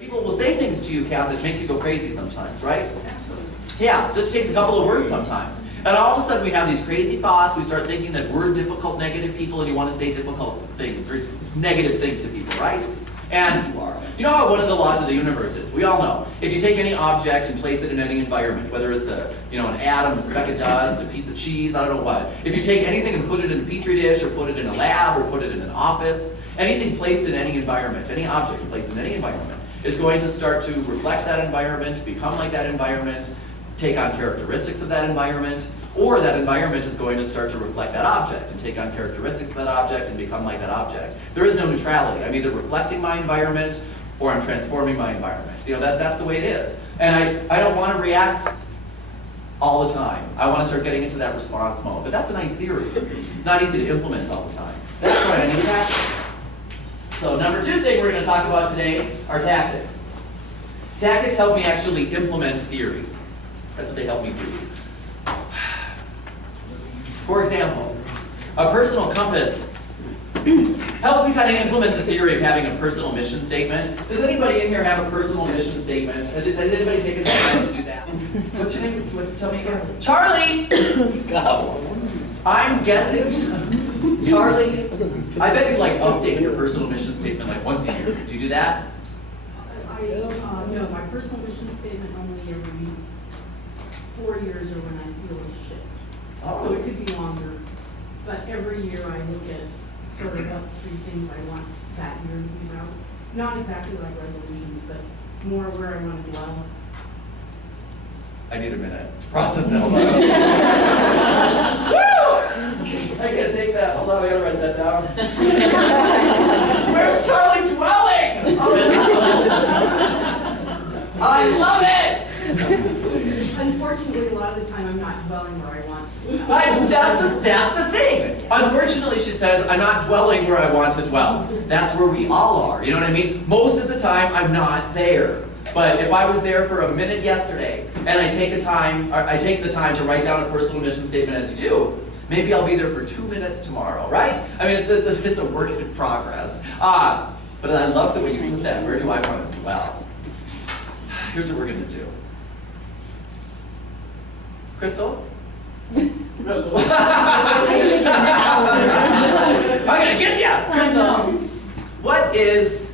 People will say things to you, Kat, that make you go crazy sometimes, right? Absolutely. Yeah, just takes a couple of words sometimes. And all of a sudden we have these crazy thoughts, we start thinking that we're difficult, negative people, and you want to say difficult things, or negative things to people, right? And you are. You know how one of the laws of the universe is? We all know. If you take any object and place it in any environment, whether it's an atom, a speck of dust, a piece of cheese, I don't know what. If you take anything and put it in a petri dish, or put it in a lab, or put it in an office, anything placed in any environment, any object placed in any environment, is going to start to reflect that environment, become like that environment, take on characteristics of that environment, or that environment is going to start to reflect that object and take on characteristics of that object and become like that object. There is no neutrality. I'm either reflecting my environment or I'm transforming my environment. That's the way it is. And I don't want to react all the time. I want to start getting into that response mode. But that's a nice theory. It's not easy to implement all the time. That's why I need tactics. So number 2 thing we're going to talk about today are tactics. Tactics help me actually implement theory. That's what they help me do. For example, a personal compass helps me kind of implement the theory of having a personal mission statement. Does anybody in here have a personal mission statement? Has anybody taken the time to do that? What's your name? Tell me again. Charlie! I'm guessing, Charlie, I bet you update your personal mission statement once a year. Do you do that? No, my personal mission statement only every 4 years or when I feel a shift. Oh. So it could be longer, but every year I look at sort of what 3 things I want that year to be about. Not exactly like resolutions, but more where I want to dwell. I need a minute to process that. Hold on. Woo! I can't take that. Hold on, I gotta write that down. Where's Charlie dwelling? I love it! Unfortunately, a lot of the time I'm not dwelling where I want to. That's the thing. Unfortunately, she says, I'm not dwelling where I want to dwell. That's where we all are. You know what I mean? Most of the time, I'm not there. But if I was there for a minute yesterday, and I take the time to write down a personal mission statement as you do, maybe I'll be there for 2 minutes tomorrow, right? I mean, it's a work in progress. But I love the way you put that. Where do I want to dwell? Here's what we're going to do. Crystal? I'm going to get you! Crystal, what is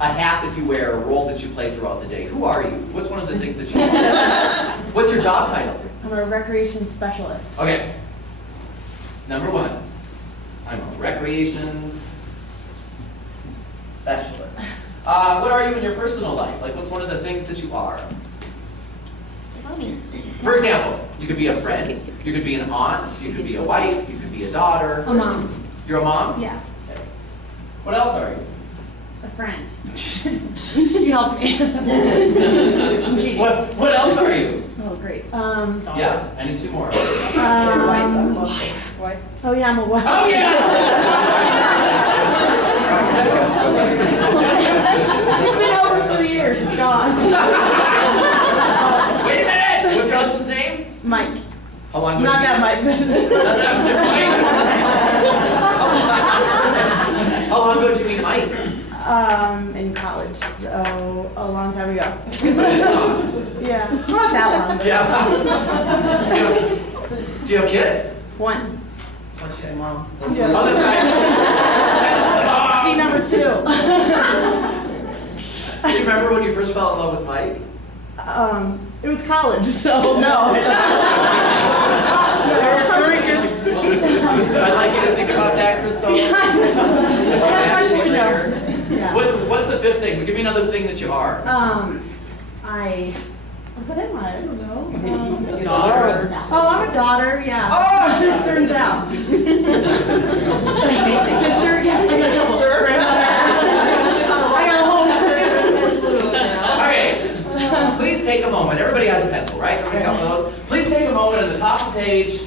a hat that you wear, a role that you play throughout the day? Who are you? What's one of the things that you do? What's your job title? I'm a recreation specialist. Okay. Number 1, I'm a recreations specialist. What are you in your personal life? What's one of the things that you are? Mommy. For example, you could be a friend, you could be an aunt, you could be a wife, you could be a daughter. A mom. You're a mom? Yeah, Okay. What else are you? a friend. She helped me. I'm cheating. What else are you? Oh, great. Yeah, I need 2 more. Wife. Oh yeah, I'm a wife. Oh yeah! It's been over 3 years. It's gone. Wait a minute! What's your husband's name? Mike. How long ago Not did you that Mike. Not that Mike. How long ago did you meet Mike? In college, so a long time ago. But it's not. Yeah, not that long. But Yeah. Do you have kids? One. She's a mom. Yeah. All the time. See number 2. Do you remember when you first fell in love with Mike? It was college, so no. I'd like you to think about that, Crystal. That's Actually, what we know. later. Yeah. What's the 5th thing? Give me another thing that you are. What am I? I don't know. Daughter. Oh, I'm a daughter, yeah. Oh! It turns out. Sister, yes, I'm a sister. I got a whole Okay. Please take a moment. Everybody has a pencil, right? Everybody's got one of those. Please take a moment at the top of page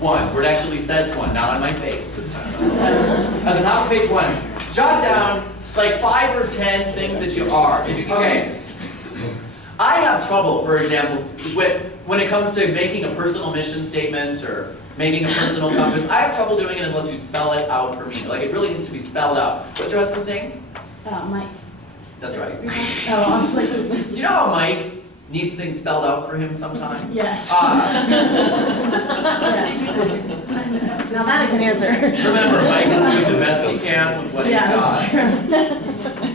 1, where it actually says 1, not on my face this time. At the top of page 1, jot down 5 or 10 things that you are. Okay. I have trouble, for example, when it comes to making a personal mission statement or making a personal compass. I have trouble doing it unless you spell it out for me. It really needs to be spelled out. What's your husband's name? Mike. That's right. Oh, I was like, You know how Mike needs things spelled out for him sometimes? yes. Yes. Now that I can answer. Remember, Mike is doing the best he can with what he's Yeah, got. that's true.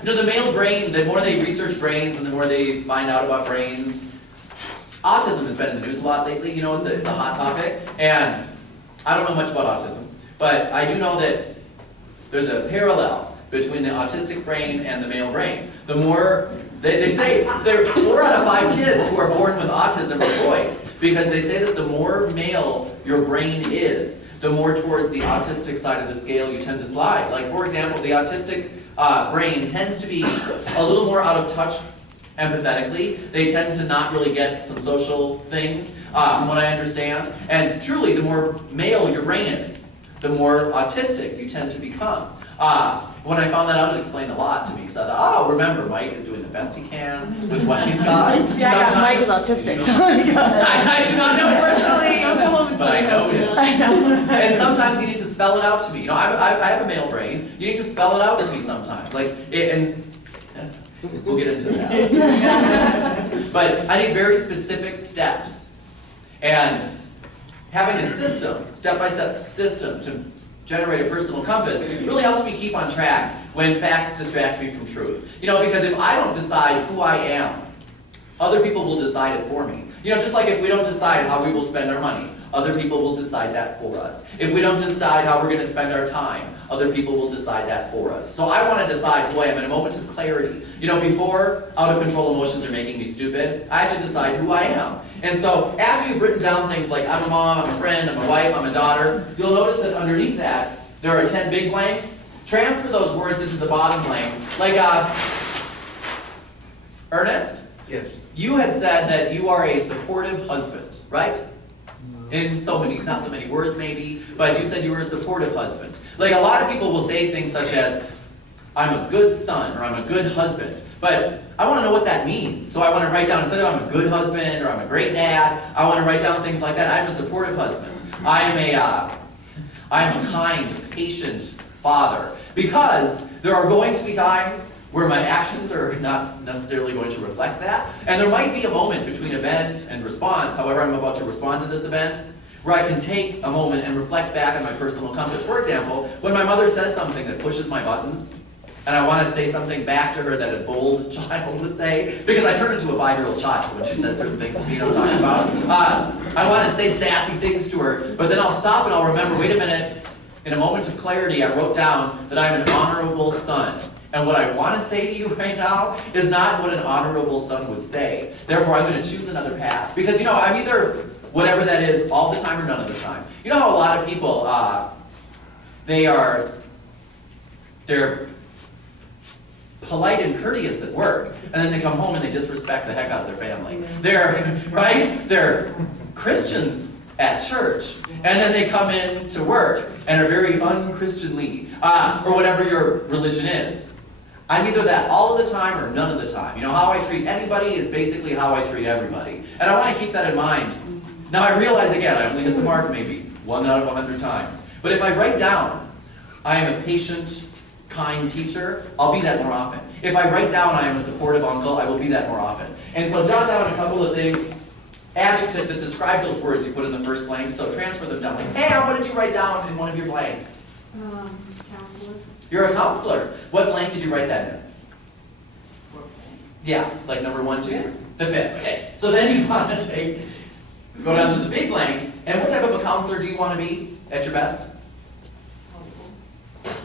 You know, the male brain, the more they research brains and the more they find out about brains, autism has been in the news a lot lately. You know, it's a hot topic. And I don't know much about autism, but I do know that there's a parallel between the autistic brain and the male brain. The more, they say, 4 out of 5 kids who are born with autism are boys, because they say that the more male your brain is, the more towards the autistic side of the scale you tend to slide. Like, for example, the autistic brain tends to be a little more out of touch empathetically. They tend to not really get some social things, from what I understand. And truly, the more male your brain is, the more autistic you tend to become. When I found that out, it explained a lot to me, because I thought, oh, remember, Mike is doing the best he can with what he's got. See, I got Mike is autistic, so I got I do not know him personally, but I know him. I know. And sometimes you need to spell it out to me. You know, I have a male brain. You need to spell it out to me sometimes. Like, and we'll get into that. But I need very specific steps. And having a system, step-by-step system to generate a personal compass really helps me keep on track when facts distract me from truth. You know, because if I don't decide who I am, other people will decide it for me. You know, just like if we don't decide how we will spend our money, other people will decide that for us. If we don't decide how we're going to spend our time, other people will decide that for us. So I want to decide who I am in a moment of clarity. You know, before out-of-control emotions are making me stupid, I have to decide who I am. And so after you've written down things like I'm a mom, I'm a friend, I'm a wife, I'm a daughter, you'll notice that underneath that, there are 10 big blanks. Transfer those words into the bottom blanks. Like, Ernest? Yes. You had said that you are a supportive husband, right? In so many, not so many words maybe, but you said you were a supportive husband. Like a lot of people will say things such as, I'm a good son, or I'm a good husband. But I want to know what that means. So I want to write down, instead of I'm a good husband, or I'm a great dad, I want to write down things like that. I'm a supportive husband. I'm a kind, patient father. Because there are going to be times where my actions are not necessarily going to reflect that. And there might be a moment between event and response, however I'm about to respond to this event, where I can take a moment and reflect back on my personal compass. For example, when my mother says something that pushes my buttons, and I want to say something back to her that a bold child would say, because I turn into a 5-year-old child when she says certain things to me, you know what I'm talking about? I want to say sassy things to her, but then I'll stop and I'll remember, wait a minute, in a moment of clarity, I wrote down that I'm an honorable son. And what I want to say to you right now is not what an honorable son would say. Therefore, I'm going to choose another path. Because, you know, I'm either whatever that is all the time or none of the time. You know how a lot of people, they're polite and courteous at work, and then they come home and they disrespect the heck out of their family. They're Christians at church, and then they come in to work and are very unchristianly, or whatever your religion is. I'm either that all of the time or none of the time. You know, how I treat anybody is basically how I treat everybody. And I want to keep that in mind. Now I realize again, I only hit the mark maybe 1 out of 100 times. But if I write down, I am a patient, kind teacher, I'll be that more often. If I write down I am a supportive uncle, I will be that more often. And so jot down a couple of things, adjectives that describe those words you put in the first blank, so transfer them down. Like, hey, what did you write down in one of your blanks? Counselor. You're a counselor. What blank did you write that in? Yeah, like number 1, 2? The 5th, okay. So then you want to go down to the big blank, and what type of a counselor do you want to be at your best?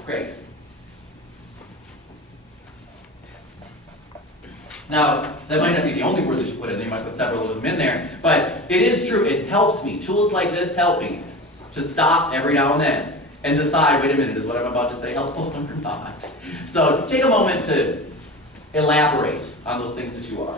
Great. Now, that might not be the only word that you put in there, you might put several of them in there, but it is true, it helps me. Tools like this help me to stop every now and then and decide, wait a minute, is what I'm about to say helpful or not? So take a moment to elaborate on those things that you are.